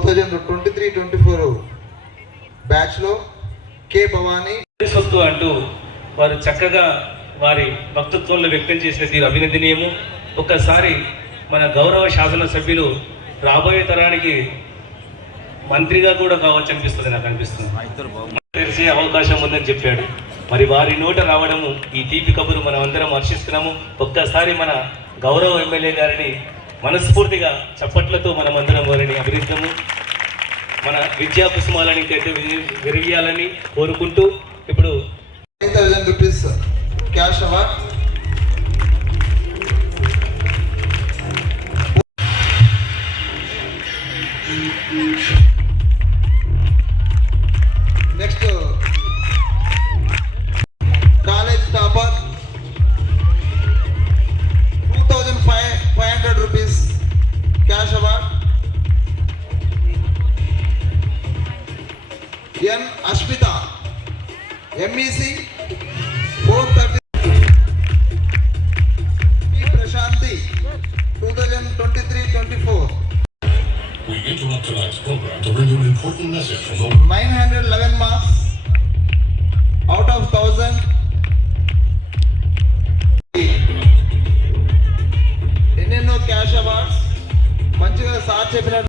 2023-24 batch లో కే భవానీ సొత్తు అంటూ వారు చక్కగా వారి భక్తత్వంలో వ్యక్తం చేసిన తీరు అభినందనీయము. ఒక్కసారి మన గౌరవ శాసనసభ్యులు రాబోయే తరానికి మంత్రిగా కూడా కావచ్చు అనిపిస్తుంది, నాకు అనిపిస్తుంది. తెలిసే అవకాశం ఉందని చెప్పాడు. మరి వారి నోట రావడము ఈ తీపి కబురు మనం అందరం హర్షిస్తున్నాము. ఒక్కసారి మన గౌరవ ఎమ్మెల్యే గారిని మనస్ఫూర్తిగా చప్పట్లతో మనం అందరం వారిని అభినందిద్దాము. మన విద్యా కుసుమాలని ఇంకైతే విరిగియాలని కోరుకుంటూ ఇప్పుడు 9,000 rupees cash award. Next college topper 2,500 rupees cash award. N Ashmita MEC 430. Prashanti 2023-24. We interrupt tonight's program to bring you an important message from the 911 marks out of 1,000. ఎన్నెన్నో క్యాష్ అవార్డ్స్ మంచిగా సార్ చెప్పినట్టు.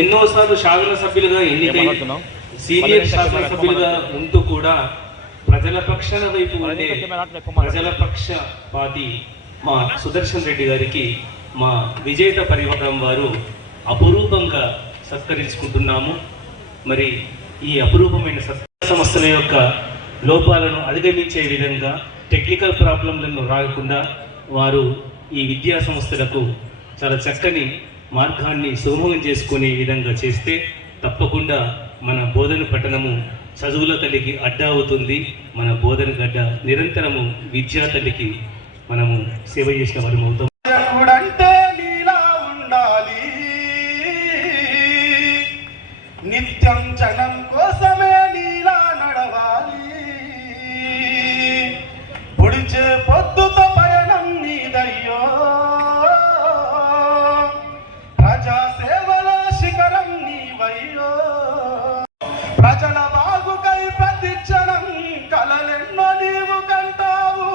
ఎన్నోసార్లు శాసనసభ్యులుగా ఎన్నికై సీనియర్ శాసనసభ్యులుగా ఉంటూ కూడా ప్రజల పక్షాన వైపు ఉండే ప్రజల పక్షపాతి మా సుదర్శన్ రెడ్డి గారికి మా విజేత పరివారం వారు అపురూపంగా సత్కరించుకుంటున్నాము. మరి ఈ అపురూపమైన సంస్థల యొక్క లోపాలను అధిగమించే విధంగా టెక్నికల్ ప్రాబ్లంలను రాకుండా వారు ఈ విద్యా సంస్థలకు చాలా చక్కని మార్గాన్ని సుగమం చేసుకునే విధంగా చేస్తే తప్పకుండా మన బోధన పట్టణము చదువుల తల్లికి అడ్డా అవుతుంది. మన బోధన గడ్డ నిరంతరము విద్యా తల్లికి మనము సేవ చేసిన వారు అవుతాం. అంటే నీలా ఉండాలి, నిత్యం జనం కోసమే నీలా నడవాలి, పొడిచే పొద్దుతో పయనం నీదయ్యో, ప్రజా సేవలో శిఖరం నీవయ్యో, ప్రజల బాగుకై ప్రతిక్షణం కలలెన్నో నీవు కంటావు,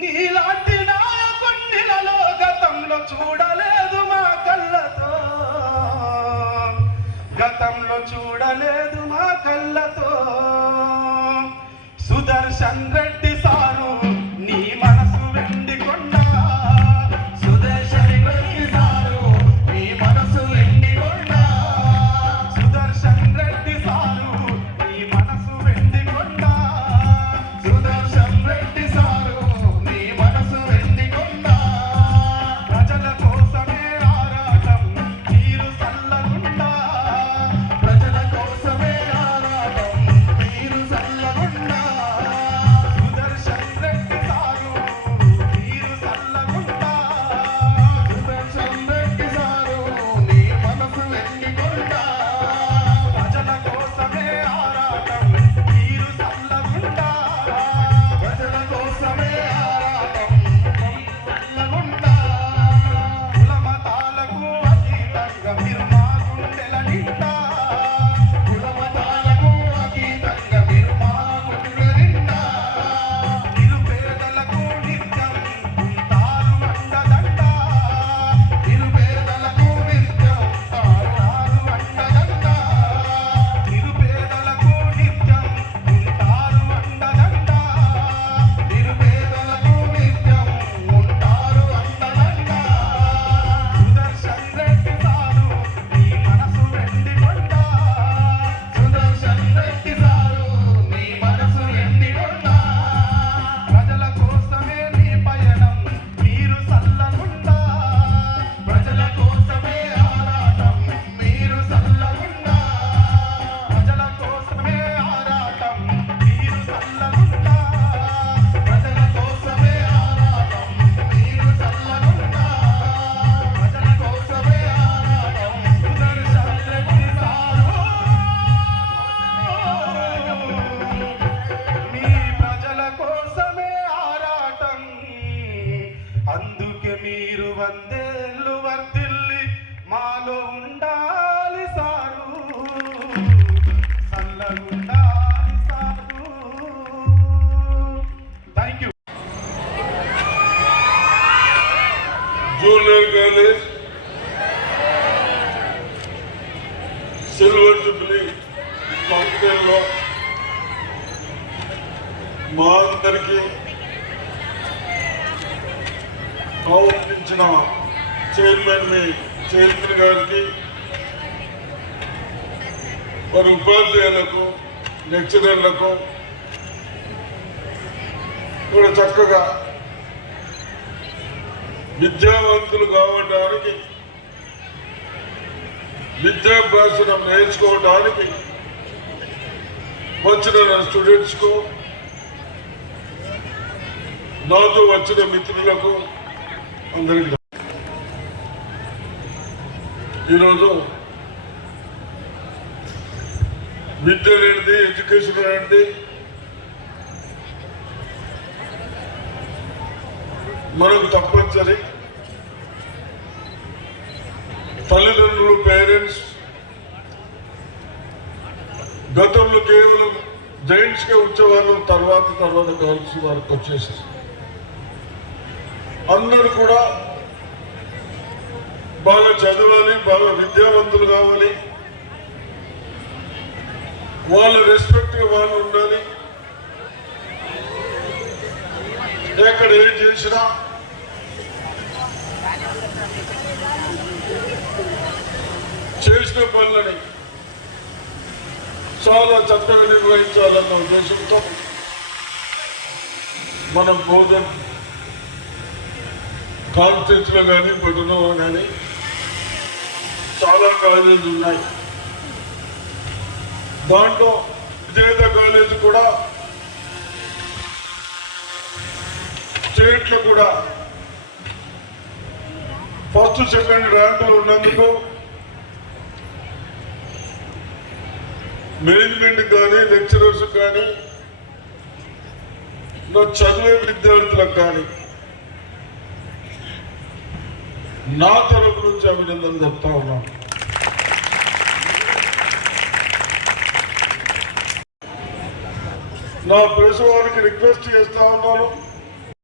నీలాంటి నాయకుణ్ణిలలో గతంలో చూడలేదు మా కళ్ళతో, గతంలో చూడలేదు మా కళ్ళతో. సుదర్శన్ రెడ్డి సారు నీ మనసు వెండి కొండ, సుదర్శన్ రెడ్డి సారు నీ మనసు వెండి కొండ, సుదర్శన్ రెడ్డి సారు నీ మనసు వెండి కొండ, సుదర్శన్ రెడ్డి సారు నీ మనసు వెండి కొండ. ప్రజల కోసమే ఆరాటం మీరు చల్లగుండా, ప్రజల కోసమే ఆరాటం మీరు చల్లగుండా, సుదర్శన్ రెడ్డి సారు మీరు చల్లగుండా, సుదర్శన్ రెడ్డి సారు నీ మనసు వెండి కొండ. ప్రజల కోసమే ఆరాటం మీరు చల్లగుండా, ప్రజల కోసమే ఆరాటం మీరు చల్లగుండా. కుల మతాలకు అతీతంగా మీరు మా గుండెల నిండా, కుల మతాలకు అతీతంగా మీరు మా గుండెల నిండా. నిరుపేదలకు నిత్యం ఉంటారు అండదండ, నిరుపేదలకు నిత్యం ఉంటారు అండదండ, నిరుపేదలకు నిత్యం ఉంటారు అండదండ, నిరుపేదలకు నిత్యం ఉంటారు అండదండ. సుదర్శన్ రెడ్డి సారు నీ మనసు వెండి కొండ, సుదర్శన్ రెడ్డి సారు నీ మనసు వెండి కొండ. ప్రజల కోసమే నీ పయనం మీరు చల్లగుండా, ప్రజల కోసమే ఆరాటం మీరు చల్లగుండా, ప్రజల కోసమే ఆరాటం మీరు చల్లగుండా, ప్రజల కోసమే ఆరాటం మీరు చల్లగుండా, ప్రజల కోసమే ఆరాటం. సుదర్శన్ రెడ్డి సారు మీ ప్రజల కోసమే ఆరాటం, అందుకే మీరు వందేళ్ళు వర్ధిల్లి మాలో ఉండాలి సారు, చల్లగుండాలి sir. Thank you. Junior college silver jubilee ఫంక్షన్లో మా అందరికీ ఆహ్వానించిన చైర్మన్ గారికి, వారి ఉపాధ్యాయులకు, లెక్చరర్లకు కూడా చక్కగా విద్యావంతులు కావడానికి, విద్యాభ్యాసం నేర్చుకోవడానికి వచ్చిన స్టూడెంట్స్కు, నాతో వచ్చిన మిత్రులకు అందరికీ ఈరోజు విద్య అనేది, ఎడ్యుకేషన్ అనేది మనకు తప్పనిసరి. తల్లిదండ్రులు, పేరెంట్స్ గతంలో కేవలం జైంట్స్కే వచ్చేవాళ్ళు, తర్వాత గర్ల్స్ వరకు వచ్చేసారు. అందరూ కూడా బాగా చదవాలి, బాగా విద్యావంతులు కావాలి, వాళ్ళ రెస్పెక్ట్ వాళ్ళు ఉండాలి. ఎక్కడ ఏం చేసినా చేసిన పనులని చాలా చక్కగా నిర్వహించాలన్న ఉద్దేశంతో మనం బోధన్ కాన్స్టిట్యూన్సీలో కానీ పట్టణంలో కానీ చాలా కాలేజీలు ఉన్నాయి. దాంట్లో విజేత కాలేజ్ కూడా స్టేట్లో కూడా ఫస్ట్ సెకండ్ ర్యాంకులు ఉన్నందుకు మేనేజ్మెంట్ కానీ లెక్చరర్స్ కానీ చదివే విద్యార్థులకు కానీ నా తరపు నుంచి అభినందన చెప్తా ఉన్నాను. నా ప్రెస్ వారికి రిక్వెస్ట్ చేస్తా ఉన్నాను,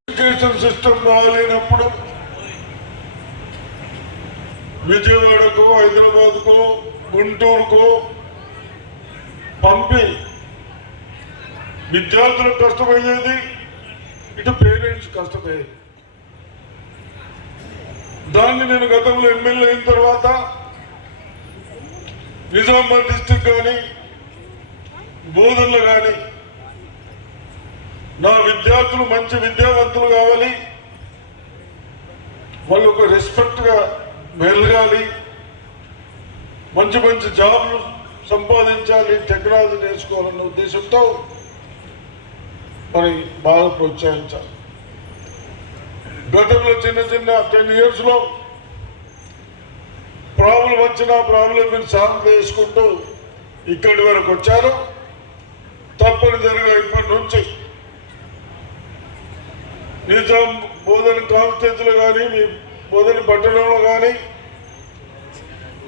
ఎడ్యుకేషన్ సిస్టమ్ బాగాలేనప్పుడు విజయవాడకు, హైదరాబాద్కు, గుంటూరుకు పంపి విద్యార్థులకు కష్టమయ్యేది, ఇటు పేరెంట్స్ కష్టమయ్యేది. దాన్ని నేను గతంలో ఎమ్మెల్యే అయిన తర్వాత నిజామాబాద్ డిస్టిక్ కానీ బోధనలో కానీ నా విద్యార్థులు మంచి విద్యావంతులు కావాలి, వాళ్ళు ఒక రెస్పెక్ట్గా మెలగాలి, మంచి మంచి జాబ్లు సంపాదించాలి, టెక్నాలజీ నేర్చుకోవాలన్న ఉద్దేశంతో మరి బాగా ప్రోత్సహించాలి. గతంలో చిన్న 10 years లో ప్రాబ్లం వచ్చినా ప్రాబ్లం సాల్వ్ చేసుకుంటూ ఇక్కడి వరకు వచ్చారు. తప్పనిసరిగా ఇప్పటి నుంచి నిజాం బోధన కాన్స్టిట్యూన్సీలో కానీ, మీ బోధన పట్టణంలో కానీ,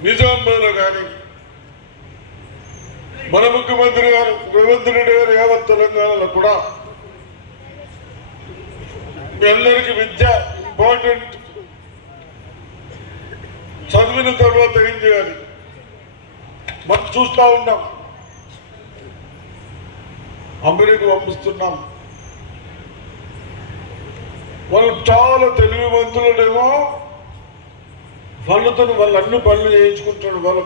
నిజామాబాద్లో కానీ మన ముఖ్యమంత్రి గారు రేవంత్ రెడ్డి గారు యావత్ తెలంగాణలో కూడా మీ అందరికీ విద్య ఇంపార్టెంట్, చదివిన తర్వాత ఏం చేయాలి మనం చూస్తూ ఉన్నాం. అమెరికా పంపిస్తున్నాం, వాళ్ళు చాలా తెలివివంతులనేమో, వాళ్ళతో వాళ్ళు అన్ని పనులు చేయించుకుంటాడు, వాళ్ళ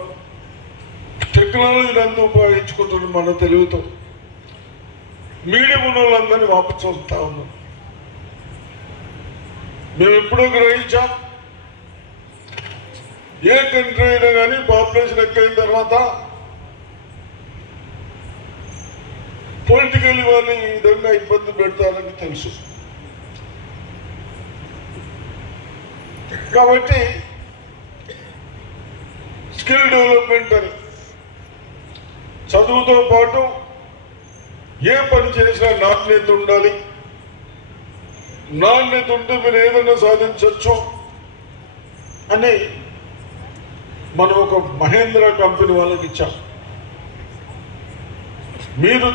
టెక్నాలజీని అంతా ఉపయోగించుకుంటాడు మన తెలివితో. మీడియం ఉన్న వాళ్ళందరినీ వాపసు వస్తూ ఉన్నాం. మేము ఎప్పుడో గ్రహించాం, ఏ కంట్రీ అయినా కానీ పాపులేషన్ ఎక్కువైన తర్వాత పొలిటికల్ వాళ్ళని ఈ విధంగా ఇబ్బంది పెడతారని తెలుసు. కాబట్టి స్కిల్ డెవలప్మెంట్ అని చదువుతో పాటు ఏ పని చేసినా నాణ్యత ఉండాలి. నాణ్యత ఉంటే మీరు ఏదైనా సాధించవచ్చు అని మనం ఒక మహేంద్ర కంపెనీ వాళ్ళకి ఇచ్చాం. మీరు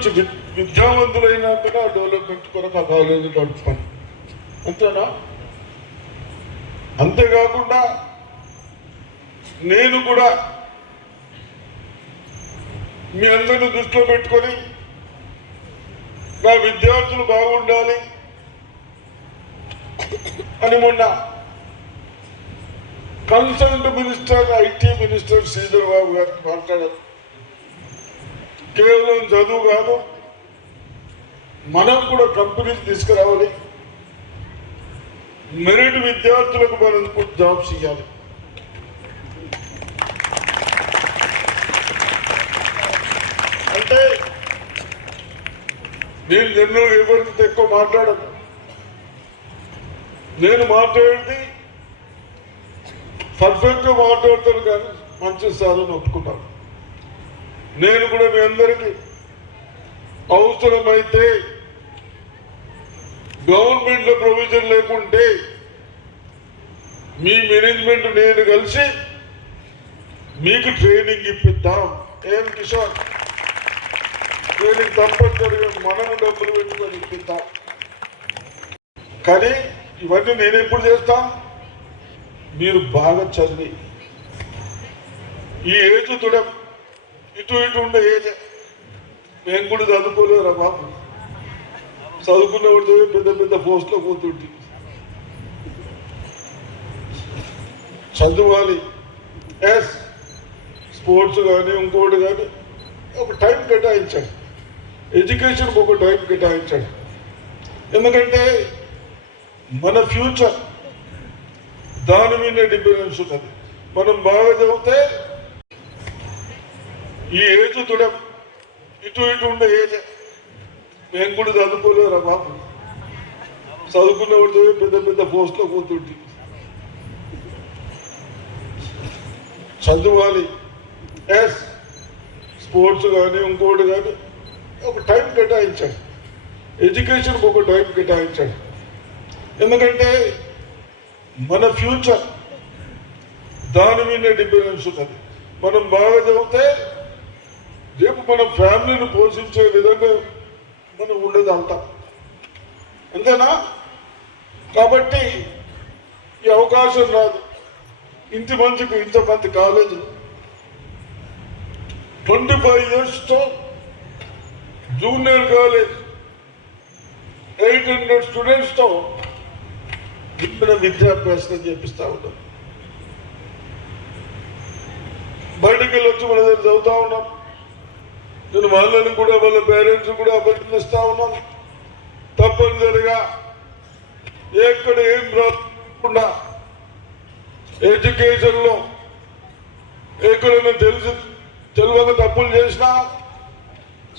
విద్యావంతులైనాక డెవలప్మెంట్ కొరకు ఆ కాలేజీ నడుపుతాను, అంతేనా? అంతేకాకుండా నేను కూడా మీ అందరిని దృష్టిలో పెట్టుకొని నా విద్యార్థులు బాగుండాలి అని మొన్న concern minister, IT minister Sridhar Babu గారిని మాట్లాడారు. కేవలం చదువు కాదు, మనం కూడా కంపెనీలు తీసుకురావాలి, మెరిట్ విద్యార్థులకు మనం జాబ్స్ ఇవ్వాలి. అంటే నేను ఎన్నో ఎవరితో ఎక్కువ మాట్లాడను, నేను మాట్లాడేది పర్ఫెక్ట్గా మాట్లాడతాను కానీ మంచి సాధన ఒప్పుకున్నాను. నేను కూడా మీ అందరికీ అవసరమైతే గవర్నమెంట్లో ప్రొవిజన్ లేకుంటే మీ మేనేజ్మెంట్ నేను కలిసి మీకు ట్రైనింగ్ ఇప్పిద్దాం. ఏం కిషోర్, ట్రైనింగ్ తప్పనిసరిగా మనం డబ్బులు పెట్టుకొని ఇప్పిద్దాం. కానీ ఇవన్నీ నేను ఎప్పుడు చేస్తాం, మీరు బాగా చదివి ఈ ఏజ్ తుడం ఇటు ఉండే ఏజ్. నేను కూడా చదువుకోలేరా బాబు, చదువుకున్నవాడితో పెద్ద పెద్ద పోస్టులో పోతుంటే చదవాలి. ఎస్ స్పోర్ట్స్ కానీ ఇంకోటి కానీ ఒక టైం కేటాయించాడు, ఎడ్యుకేషన్కి ఒక టైం కేటాయించాడు. ఎందుకంటే మన ఫ్యూచర్ దాని మీద డిపెండెన్స్ ఉంటుంది. మనం బాగా చదివితే ఈ ఏజ్ చూడం ఇటు ఉండే ఏజ్. మేము కూడా చదువుకోలేరా బాబు, చదువుకున్నవాడితో పెద్ద పెద్ద పోస్టులో పోతుంటే చదవాలి. ఎస్ స్పోర్ట్స్ కానీ ఇంకోటి కానీ ఒక టైం కేటాయించాడు, ఎడ్యుకేషన్కి ఒక టైం కేటాయించాడు. ఎందుకంటే మన ఫ్యూచర్ దాని మీద డిపెండెన్స్ ఉంటుంది. మనం బాగా చదివితే రేపు మన ఫ్యామిలీని పోషించే విధంగా మనం ఉండేది అంటాం, అంతేనా? కాబట్టి ఈ అవకాశం రాదు. ఇంతమందికి ఇంతమంది కాలేజీలు 25 yearsతో జూనియర్ కాలేజ్ 800 స్టూడెంట్స్తో విభిన్న విద్యాభ్యాసం చేపిస్తూ ఉంటాం. బయటికి వెళ్ళి వచ్చి మన దగ్గర చదువుతూ ఉన్నాం. నేను వాళ్ళని కూడా వాళ్ళ పేరెంట్స్ కూడా అభినందిస్తూ ఉన్నాను. తప్పనిసరిగా ఎక్కడ ఏం రాకుండా ఎడ్యుకేషన్లో ఎక్కడైనా తెలియక తప్పులు చేసినా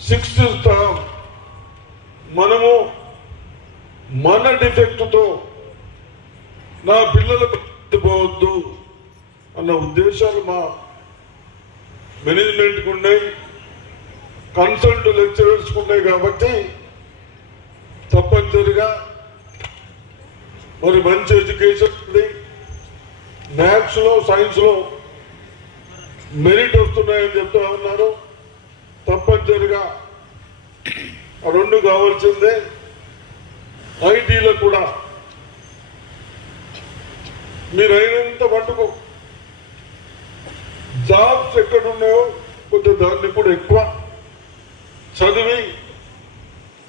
శిక్షిస్తాం. మనము మన డిఫెక్ట్తో నా పిల్లలకు పోవద్దు అన్న ఉద్దేశాలు మా మేనేజ్మెంట్కి ఉన్నాయి, కన్సల్ట్ లెక్చరర్స్కి ఉన్నాయి. కాబట్టి తప్పనిసరిగా మరి మంచి ఎడ్యుకేషన్ ఉంది. మ్యాథ్స్లో సైన్స్లో మెరిట్ వస్తున్నాయని చెప్తా ఉన్నారు. తప్పనిసరిగా ఆ రెండు కావాల్సిందే. ఐటీలో కూడా మీరు అయినంత మటుకు జాబ్స్ ఎక్కడున్నాయో కొంచెం దాన్ని కూడా ఎక్కువ చదివి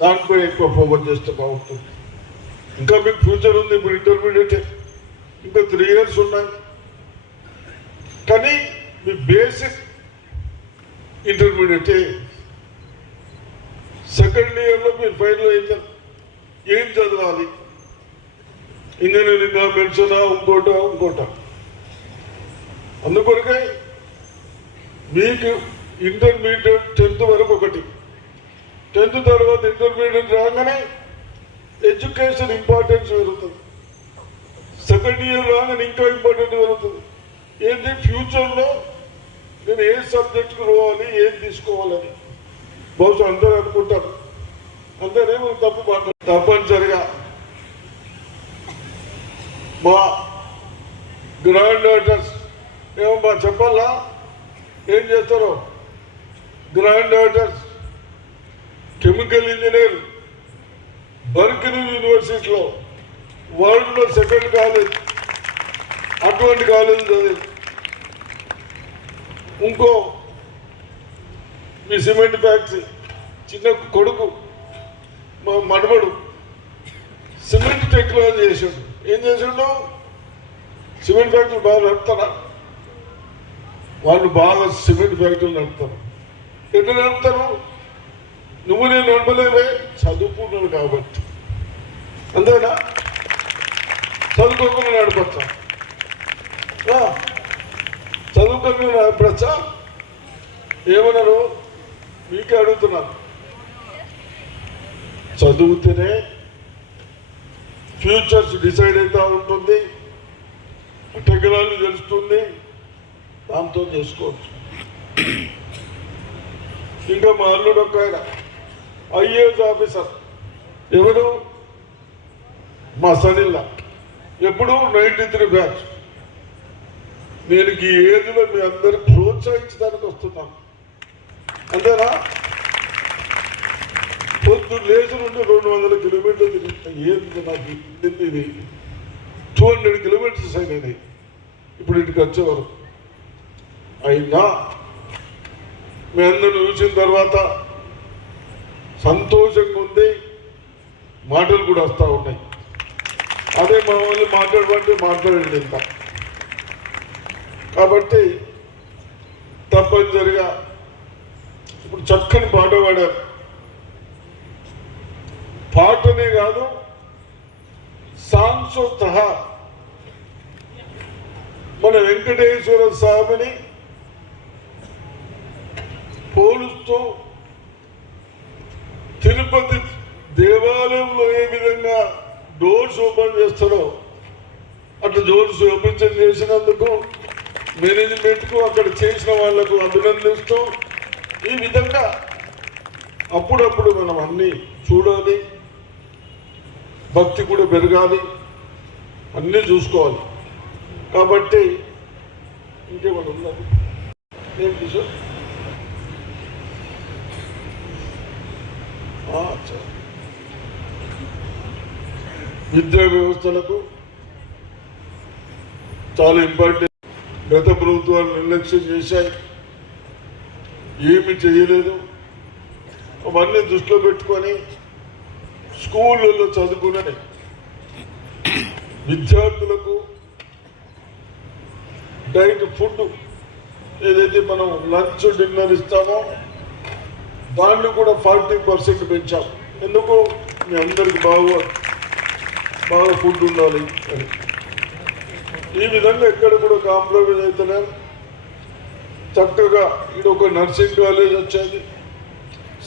దానిపై ఎక్కువ ఫోకస్ చేస్తే బాగుంటుంది. ఇంకా మీకు ఫ్యూచర్ ఉంది. ఇప్పుడు ఇంటర్మీడియట్ ఇంకా 3 years ఉన్నాయి. కానీ మీ బేసిక్ ఇంటర్మీడియట్ సెకండ్ ఇయర్లో మీరు ఫైనల్ అయితే ఏం చదవాలి, ఇంజనీరింగ్ మెడిసిన్ ఇంకోట. అందుకొరకే మీకు ఇంటర్మీడియట్ 10th వరకు ఒకటి, 10th తర్వాత ఇంటర్మీడియట్ రాగానే ఎడ్యుకేషన్ ఇంపార్టెన్స్ పెరుగుతుంది. సెకండ్ ఇయర్ రాగానే ఇంకా ఇంపార్టెంట్ పెరుగుతుంది. ఏంటి ఫ్యూచర్లో నేను ఏ సబ్జెక్ట్కి పోవాలి, ఏం తీసుకోవాలని బహుశా అందరూ అనుకుంటారు. అంతేనే మనం తప్పు మాట్లాడు. తప్పనిసరిగా మా గ్రాండ్ డాటర్స్ ఏమమ్మా చెప్పాలా ఏం చేస్తారో? Grand daughters chemical engineer Berkeley యూనివర్సిటీలో వరల్డ్లో సెకండ్ కాలేజ్, అటువంటి కాలేజ్ చదివి ఇంకో మీ సిమెంట్ ఫ్యాక్టరీ చిన్న కొడుకు మా మనవడు సిమెంట్ టెక్నాలజీ చేసాడు. ఏం చేసాడు? సిమెంట్ ఫ్యాక్టరీ బాగా నడుపుతారా? వాళ్ళు బాగా సిమెంట్ ఫ్యాక్టరీలు నడుపుతారు. ఎట్లా నడుపుతారు? నువ్వు నేను నడపలేవే, చదువుకున్నాను కాబట్టి. అంతేనా? చదువుకోకుండా నడపచ్చా? చదువుకోకుండా నడపచ్చా? ఏమన్నారు? మీకే అడుగుతున్నాను. చదువుతూనే ఫ్యూచర్స్ డిసైడ్ అవుతూ ఉంటుంది, టెక్నాలజీ తెలుస్తుంది, దాంతో చేసుకోవచ్చు. ఇంకా మా అల్లుడు ఒక ఆయన ఐఏఎస్ ఆఫీసర్. ఎవరు? మా సనిల్లా. ఎప్పుడు 93 బ్యాచ్. నేను ఈ ఏజ్లో మీ అందరూ ప్రోత్సహించడానికి వస్తున్నాను. అంతేనా? పొద్దు లేచి నుండి 200 కిలోమీటర్లు తిరుగుతాయి. ఏంటి నాకు ఇది 200 కిలోమీటర్స్ అయినాయి ఇప్పుడు ఇంటికి వచ్చేవారు. అయినా మీ అందరూ చూసిన తర్వాత సంతోషంగా ఉంది. మాటలు కూడా వస్తూ ఉన్నాయి. అదే మా వాళ్ళు మాట్లాడమంటే మాట్లాడండి ఇంత. కాబట్టి తప్పనిసరిగా ఇప్పుడు చక్కని పాట పాడారు. పాటనే కాదు, సాంగ్స్ సహా మన వెంకటేశ్వర స్వామిని పోలుస్తూ తిరుపతి దేవాలయంలో ఏ విధంగా డోర్స్ ఓపెన్ చేస్తారో అట్లా డోర్స్ ఓపెన్ చేసినందుకు మేనేజ్మెంట్కు అక్కడ చేసిన వాళ్లకు అభినందిస్తూ ఈ విధంగా అప్పుడప్పుడు మనం అన్నీ చూడాలి, భక్తి కూడా పెరగాలి, అన్నీ చూసుకోవాలి. కాబట్టి ఇంకేమైనా ఉన్నది ఏంటి సార్? విద్యా వ్యవస్థలకు చాలా ఇంపార్టెంట్. గత ప్రభుత్వాలు నిర్లక్ష్యం చేశాయి, ఏమి చేయలేదు. అవన్నీ దృష్టిలో పెట్టుకొని స్కూళ్ళల్లో చదువుకునే విద్యార్థులకు డైట్ ఫుడ్ ఏదైతే మనం లంచ్ డిన్నర్ ఇస్తామో దాన్ని కూడా 40% పెంచాం. ఎందుకు? మీ అందరికి బాగా ఫుడ్ ఉండాలి అని. ఈ విధంగా ఎక్కడ కూడా కాంప్రమైజ్ అవుతలేం. చక్కగా ఇది ఒక నర్సింగ్ కాలేజ్ వచ్చేది,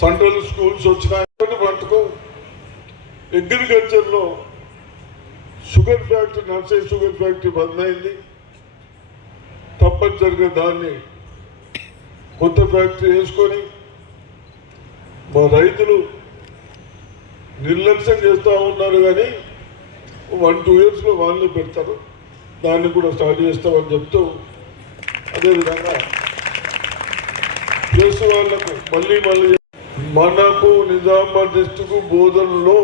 సెంట్రల్ స్కూల్స్ వచ్చినాయి. పట్టుకో అగ్రికల్చర్లో sugar factory, nursery sugar factory బంద్ అయింది. తప్పనిసరిగా దాన్ని కొత్త ఫ్యాక్టరీ వేసుకొని మా రైతులు నిర్లక్ష్యం చేస్తూ ఉన్నారు, కానీ 1-2 ఇయర్స్లో వాళ్ళు పెడతారు. దాన్ని కూడా స్టార్ట్ చేస్తామని చెప్తూ, అదేవిధంగా ప్లస్ వాళ్ళకు మళ్ళీ మనకు నిజామాబాద్ డిస్టిక్ బోధనలో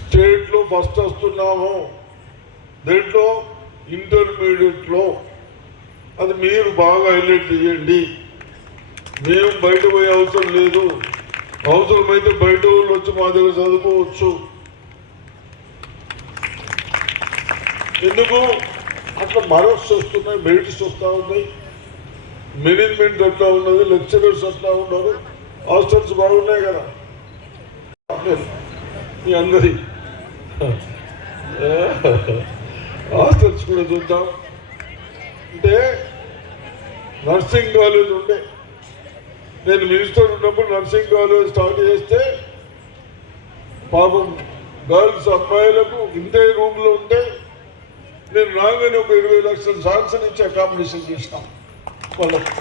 స్టేట్లో ఫస్ట్ వస్తున్నాము. దేంట్లో? ఇంటర్మీడియట్లో. అది మీరు బాగా హైలైట్ చేయండి. మేము బయట పోయే అవసరం లేదు, అవసరమైతే బయట వాళ్ళు వచ్చి మా దగ్గర చదువుకోవచ్చు. ఎందుకు? అట్లా మార్క్స్ వస్తున్నాయి, మెరిట్స్ వస్తూ ఉన్నాయి, మేనేజ్మెంట్ అట్లా ఉన్నది, లెక్చరర్స్ అట్లా ఉన్నారు, హాస్టల్స్ బాగున్నాయి కదా. మీ అందరి హాస్టల్స్ కూడా చూద్దాం. అంటే నర్సింగ్ కాలేజ్ ఉండే, నేను మినిస్టర్ ఉన్నప్పుడు నర్సింగ్ కాలేజ్ స్టార్ట్ చేస్తే పాపం గర్ల్స్ అమ్మాయిలకు ఇంతే రూమ్లో ఉంటే నేను రాగానే ఒక 20 లక్షల శాంక్షన్ ఇచ్చి అకామిడేషన్ చేసినాం వాళ్ళకు.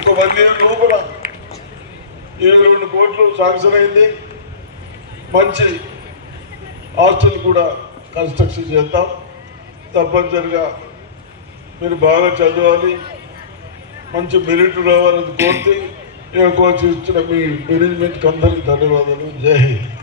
ఒక 1 year లోపల 22 కోట్లు శాంక్షన్ అయింది. మంచి హాస్టల్ కూడా కన్స్ట్రక్షన్ చేద్దాం. తప్పనిసరిగా మీరు బాగా చదవాలి, మంచి మెరిట్ రావాలని కోరుతూ ఈ అవకాశం ఇచ్చిన మీ మేనేజ్మెంట్కి అందరికీ ధన్యవాదాలు. జై హింద్.